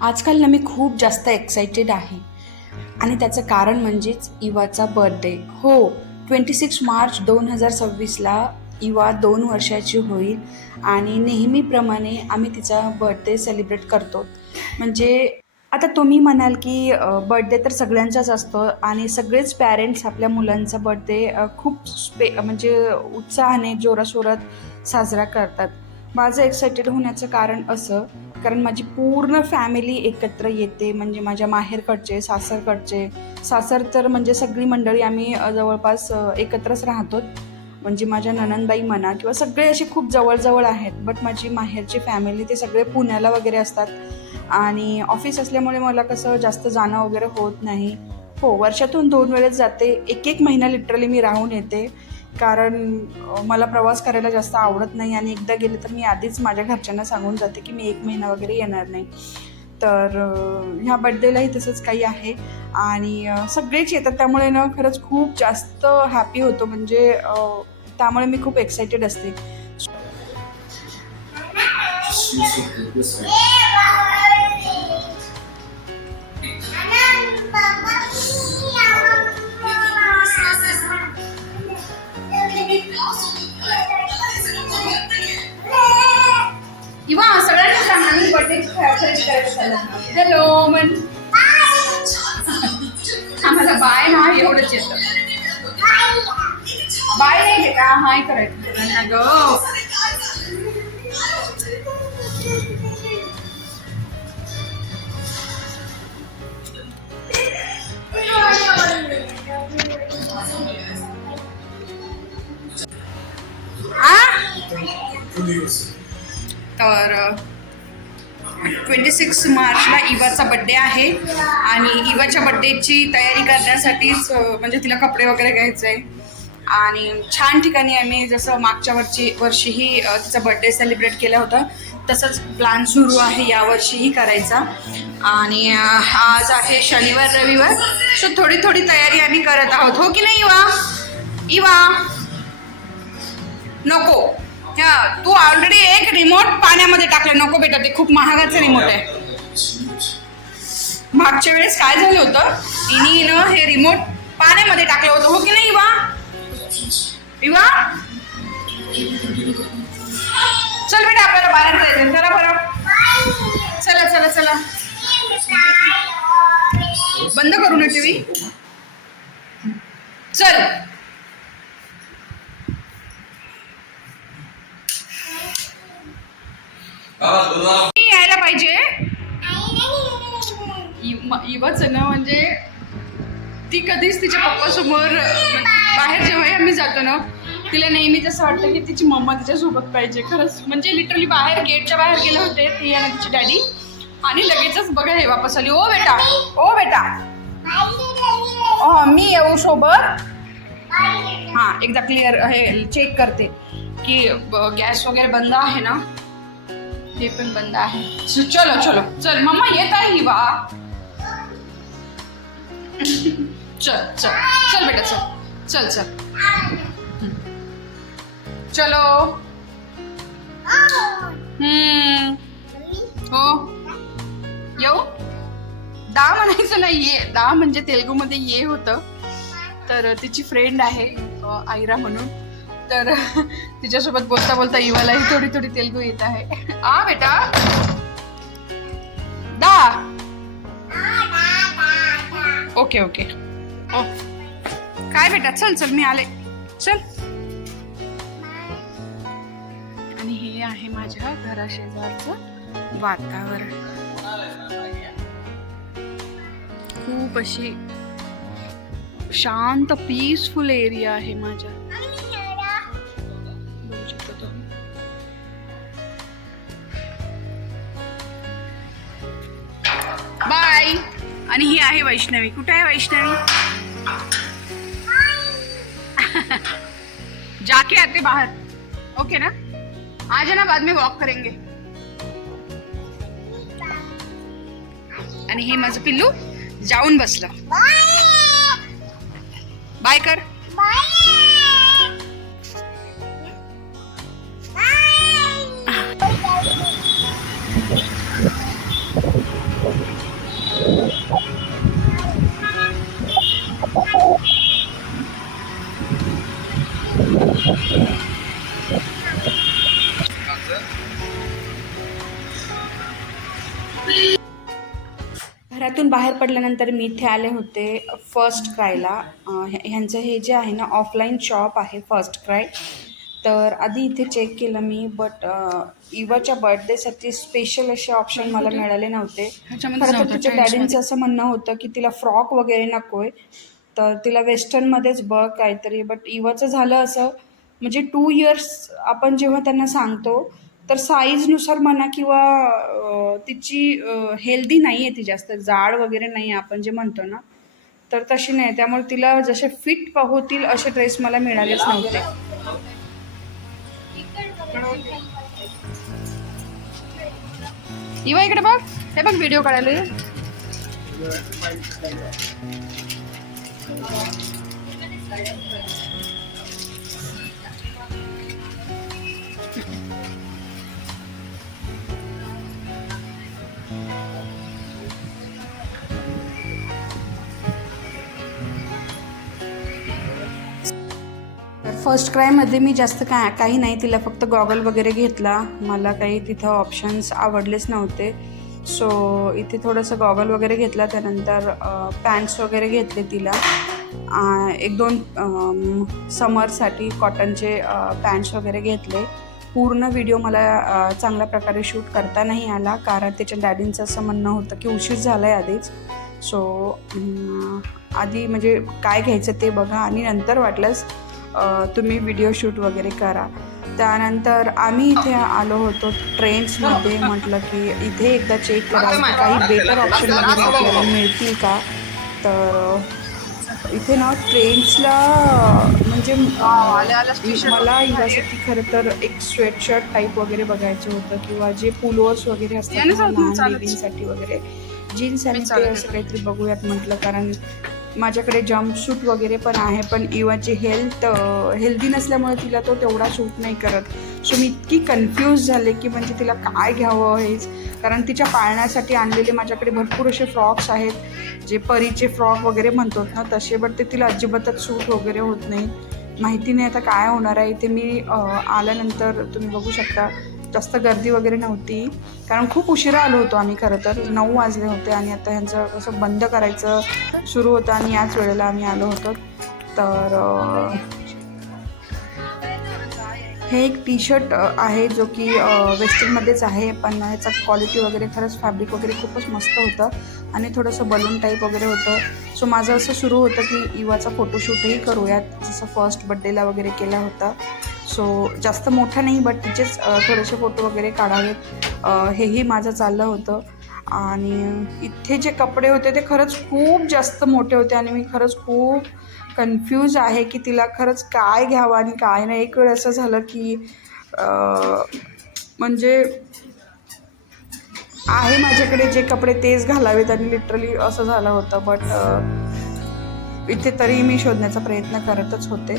आजकाल ना मी खूप जास्त एक्सायटेड आहे आणि त्याचं कारण म्हणजेच इवाचा बर्थडे. हो, 26 मार्च 2026ला इवा 2 वर्षाची होईल आणि नेहमीप्रमाणे आम्ही तिचा बर्थडे सेलिब्रेट करतो. म्हणजे आता तुम्ही म्हणाल की बर्थडे तर सगळ्यांचाच असतो आणि सगळेच पॅरेंट्स आपल्या मुलांचा बर्थडे खूप म्हणजे उत्साहाने जोराशोरात साजरा करतात. माझं एक्सायटेड होण्याचं कारण असं, कारण माझी पूर्ण फॅमिली एकत्र येते. म्हणजे माझ्या माहेरकडचे, सासरकडचे, सासर तर म्हणजे सगळी मंडळी आम्ही जवळपास एकत्रच राहतो. म्हणजे माझ्या नणंदबाई म्हणा किंवा सगळे असे खूप जवळजवळ आहेत. बट माझी माहेरची फॅमिली ते सगळे पुण्याला वगैरे असतात आणि ऑफिस असल्यामुळे मला कसं जास्त जाणं वगैरे होत नाही. हो, वर्षातून 2 वेळेस जाते. एक एक महिना लिटरली मी राहून येते, कारण मला प्रवास करायला जास्त आवडत नाही आणि एकदा गेले तर मी आधीच माझ्या घरच्यांना सांगून जाते की मी 1 महिना वगैरे येणार नाही. तर ह्या बड्डेलाही तसंच काही आहे आणि सगळेच येतात, त्यामुळे ना खरंच खूप जास्त हॅपी होतो. म्हणजे त्यामुळे मी खूप एक्सायटेड असते. किंवा सगळ्यांना सांगा बर्थडेची खरेदी करायची झालं. हॅलो म्हण, आम्हाला बाय ना एवढंच येतं. बाय नाही बेटा, हाय करायचं ग. तर 26 मार्चला इवाचा बड्डे आहे आणि इवाच्या बड्डेची तयारी करण्यासाठीच म्हणजे तिला कपडे वगैरे घ्यायचे आहे आणि छान ठिकाणी आम्ही जसं मागच्या वर्षीही तिचा बड्डे सेलिब्रेट केला होता तसंच प्लॅन सुरू आहे यावर्षीही करायचा. आणि आज आहे शनिवार रविवार, सो थोडी थोडी तयारी आम्ही करत आहोत. हो की नाही इवा? इवा नको, तू ऑलरेडी एक रिमोट पाण्यामध्ये टाकलं. नको बेटा, ते खूप महागाचं रिमोट आहे. मागच्या वेळेस काय झालं होतं, तिने हे रिमोट पाण्यामध्ये टाकलं होतं. हो की नाही इवा? इवा चल बेटा, आपल्याला बाहेर जायचं. चला बरं, चला चला चला. बंद करू ना टीव्ही. चल यायला पाहिजे. इवाच ना, म्हणजे ती कधीच तिच्या पप्पासमोर बाहेर जेव्हा आम्ही जातो ना, तिला नेहमीच असं वाटतं की तिची मम्मा तिच्यासोबत पाहिजे. खरंच म्हणजे लिटरली बाहेर गेटच्या बाहेर गेले होते ती आणि तिची डॅडी, आणि लगेचच बघा हे वापस आली. ओ बेटा, ओ बेटा, मी येऊ सोबत? हां, एकदा क्लिअर हे चेक करते की गॅस वगैरे बंद आहे ना. ते पण बंद आहे. चलो चलो चल, मम्मा येत आहे ही वा. चल चल चल बेटा, चल चल चल. चलो. हो, येऊ? दा म्हणायचं नाही, ये. दा म्हणजे तेलुगूमध्ये ये होतं. तर तिची फ्रेंड आहे आयरा म्हणून, तर तिच्यासोबत बोलता बोलता इवालाही थोडी थोडी तेलुगू येत आहे. आ बेटा, दा. Okay okay. ओ काय बेटा, चल चल, मी आले. चल. आणि हे आहे माझ्या घराशेजारचं वातावरण. खूप अशी शांत पीसफुल एरिया आहे माझ्या. बाय. आणि ही आहे वैष्णवी. कुठे आहे वैष्णवी? जाके आते बाहर. ओके ना, आ जाना, बाद में वॉक करेंगे. आणि हे माझं पिल्लू जाऊन बसलं. बाय कर. घरातून बाहेर पडल्यानंतर मी इथे आले होते फर्स्ट क्रायला. ह्यांचं हे जे आहे ना ऑफलाईन शॉप आहे फर्स्ट क्राय. तर आधी इथे चेक केलं मी, बट इवाच्या बर्थडेसाठी स्पेशल असे ऑप्शन मला मिळाले नव्हते. खरं तर तिच्या डॅडींचं असं म्हणणं होतं की तिला फ्रॉक वगैरे नको आहे, तर तिला वेस्टर्नमध्येच बघ काहीतरी. बट इवाचं झालं असं, म्हणजे 2 इयर्स आपण जेव्हा त्यांना सांगतो तर साईजनुसार म्हणा किंवा तिची हेल्दी नाही आहे, ती जास्त जाड वगैरे नाही आहे आपण जे म्हणतो ना, तर तशी नाही. त्यामुळे तिला जसे फिट होतील असे ड्रेस मला मिळालेच नव्हते. इवा इकडे बघ, हे बघ व्हिडिओ काढायला. फर्स्ट क्रायमध्ये मी जास्त काही नाही, तिला फक्त गॉगल वगैरे घेतला. मला काही तिथं ऑप्शन्स आवडलेच नव्हते, सो इथे थोडंसं गॉगल वगैरे घेतला. त्यानंतर पॅन्ट्स वगैरे घेतले तिला. 1-2 समरसाठी कॉटनचे पॅन्ट्स वगैरे घेतले. पूर्ण व्हिडिओ मला चांगल्या प्रकारे शूट करता नाही आला, कारण त्याच्या डॅडींचं असं म्हणणं होतं की उशीर झाला आहे आधीच. सो आधी म्हणजे काय घ्यायचं ते बघा आणि नंतर वाटल्यास तुम्ही व्हिडिओ शूट वगैरे करा. त्यानंतर आम्ही इथे आलो होतो ट्रेंड्समध्ये. म्हटलं की इथे एकदा चेक करा काही बेटर ऑप्शन वगैरे आपल्याला मिळतील का. तर इथे ना ट्रेंड्सला म्हणजे मला यासाठी खरं तर एक स्वेटशर्ट टाईप वगैरे बघायचं होतं, किंवा जे पुलोवर्स वगैरे असतात लहान बेबींसाठी वगैरे, जीन्स आणि ते असं काहीतरी बघूयात म्हटलं. कारण माझ्याकडे जम्पसूट वगैरे पण आहे, पण इवाची हेल्दी नसल्यामुळे तिला तो तेवढा सूट नाही करत. सो मी इतकी कन्फ्यूज झाले की म्हणजे तिला काय घ्यावं हेच. कारण तिच्या पाळण्यासाठी आणलेले माझ्याकडे भरपूर असे फ्रॉक्स आहेत, जे परीचे फ्रॉक वगैरे म्हणतो ना तसे, बट ते तिला अजिबातच सूट वगैरे होत नाही. माहिती नाही आता काय होणार आहे. इथे मी आल्यानंतर तुम्ही बघू शकता जास्त गर्दी वगैरे नव्हती, कारण खूप उशिरा आलो होतो आम्ही. खरं तर 9 वाजले होते आणि आता ह्यांचं कसं बंद करायचं सुरू होतं आणि याच वेळेला आम्ही आलो होतो. तर हे एक टी शर्ट आहे जो की वेस्टर्नमध्येच आहे, पण ह्याचा क्वालिटी वगैरे खरंच फॅब्रिक वगैरे खूपच मस्त होतं आणि थोडंसं बलून टाईप वगैरे होतं. सो माझं असं सुरू होतं की इवाचा फोटोशूटही करूयात, जसं फर्स्ट बड्डेला वगैरे केला होता. सो जास्त मोठा नाही, बट तिचेच थोडेसे फोटो वगैरे काढावेत, हेही माझं चाललं होतं. आणि इथे जे कपडे होते ते खरंच खूप जास्त मोठे होते आणि मी खरंच खूप कन्फ्यूज आहे की तिला खरंच काय घ्यावं आणि काय नाही. एक वेळ असं झालं की म्हणजे आहे माझ्याकडे जे कपडे तेच घालावेत आणि लिटरली असं झालं होतं. बट इथे तरी मी शोधण्याचा प्रयत्न करतच होते.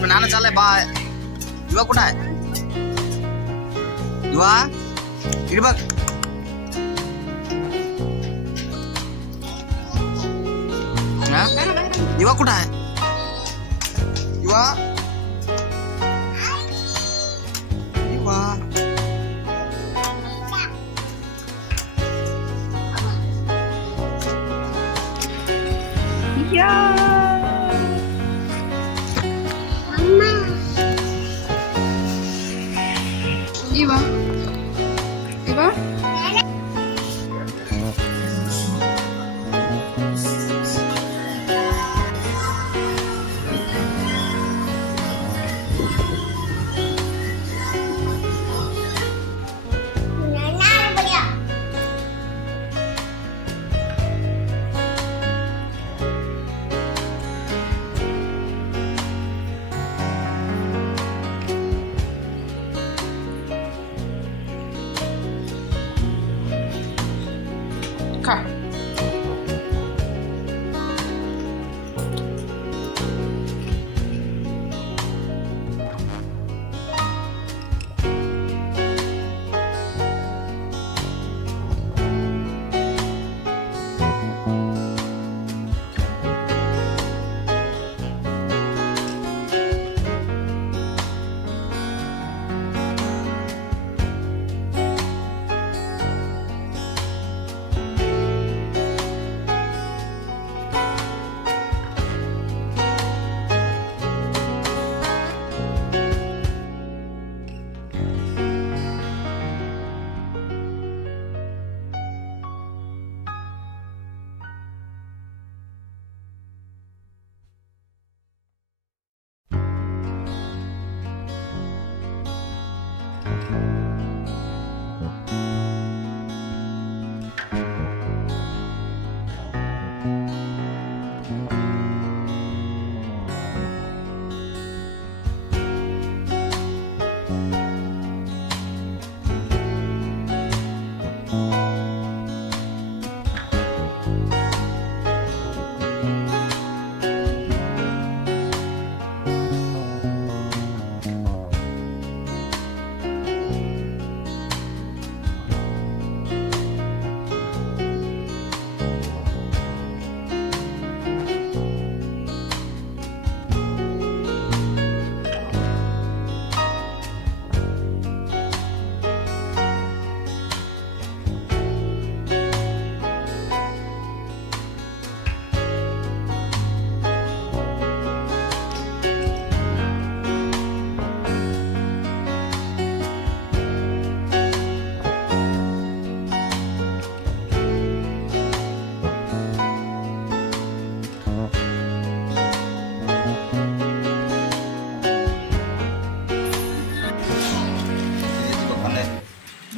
नाना चाललाय बाय. युवा कुठं आहे? युवा इकडे बघ. युवा कुठं आहे? युवा युवा इवा इवा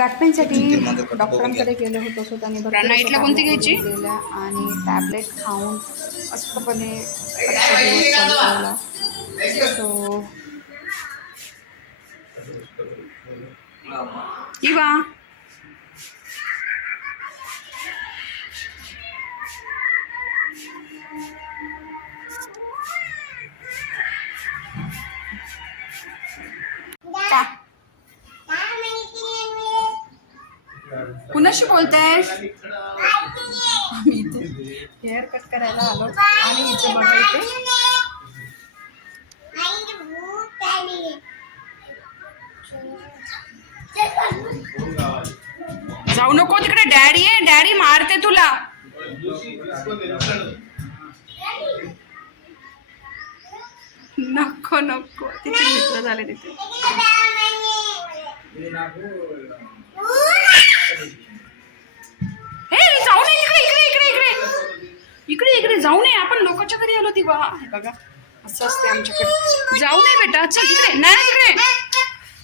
बॅकपेनसाठी डॉक्टरांकडे गेलो होतो सो त्यांनी भरपूर नाईटला कोणती घ्यायची? दिल्या आणि टॅबलेट खाऊन मस्तपणे आजचा दिवस संपवला. सो इवा कुणाशी बोलतेस? आम्ही इथे हेअर कट करायला आलो आणि इथे बघा इथे जाऊ नको तिकडे, डॅडी आहे, डॅडी मारते तुला. नको नको, तिथे मित्र झाले तिथे. हे जाऊ नये तिकडे, इकडे इकडे इकडे इकडे इकडे जाऊ नये. आपण लोकांच्या घरी आलो ती बघा, हे बघा असं असते आमच्याकडे. जाऊ नये बेटा, चल इकडे, नाही इकडे.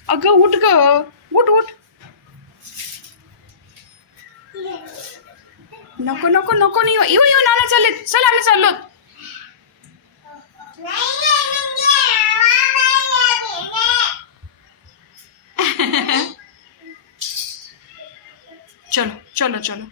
अगं उठ ग, उठ उठ. नको नको नको नाही, येऊ येऊ नाना चालले, चल आम्ही चाललो. चलो चलो चलो.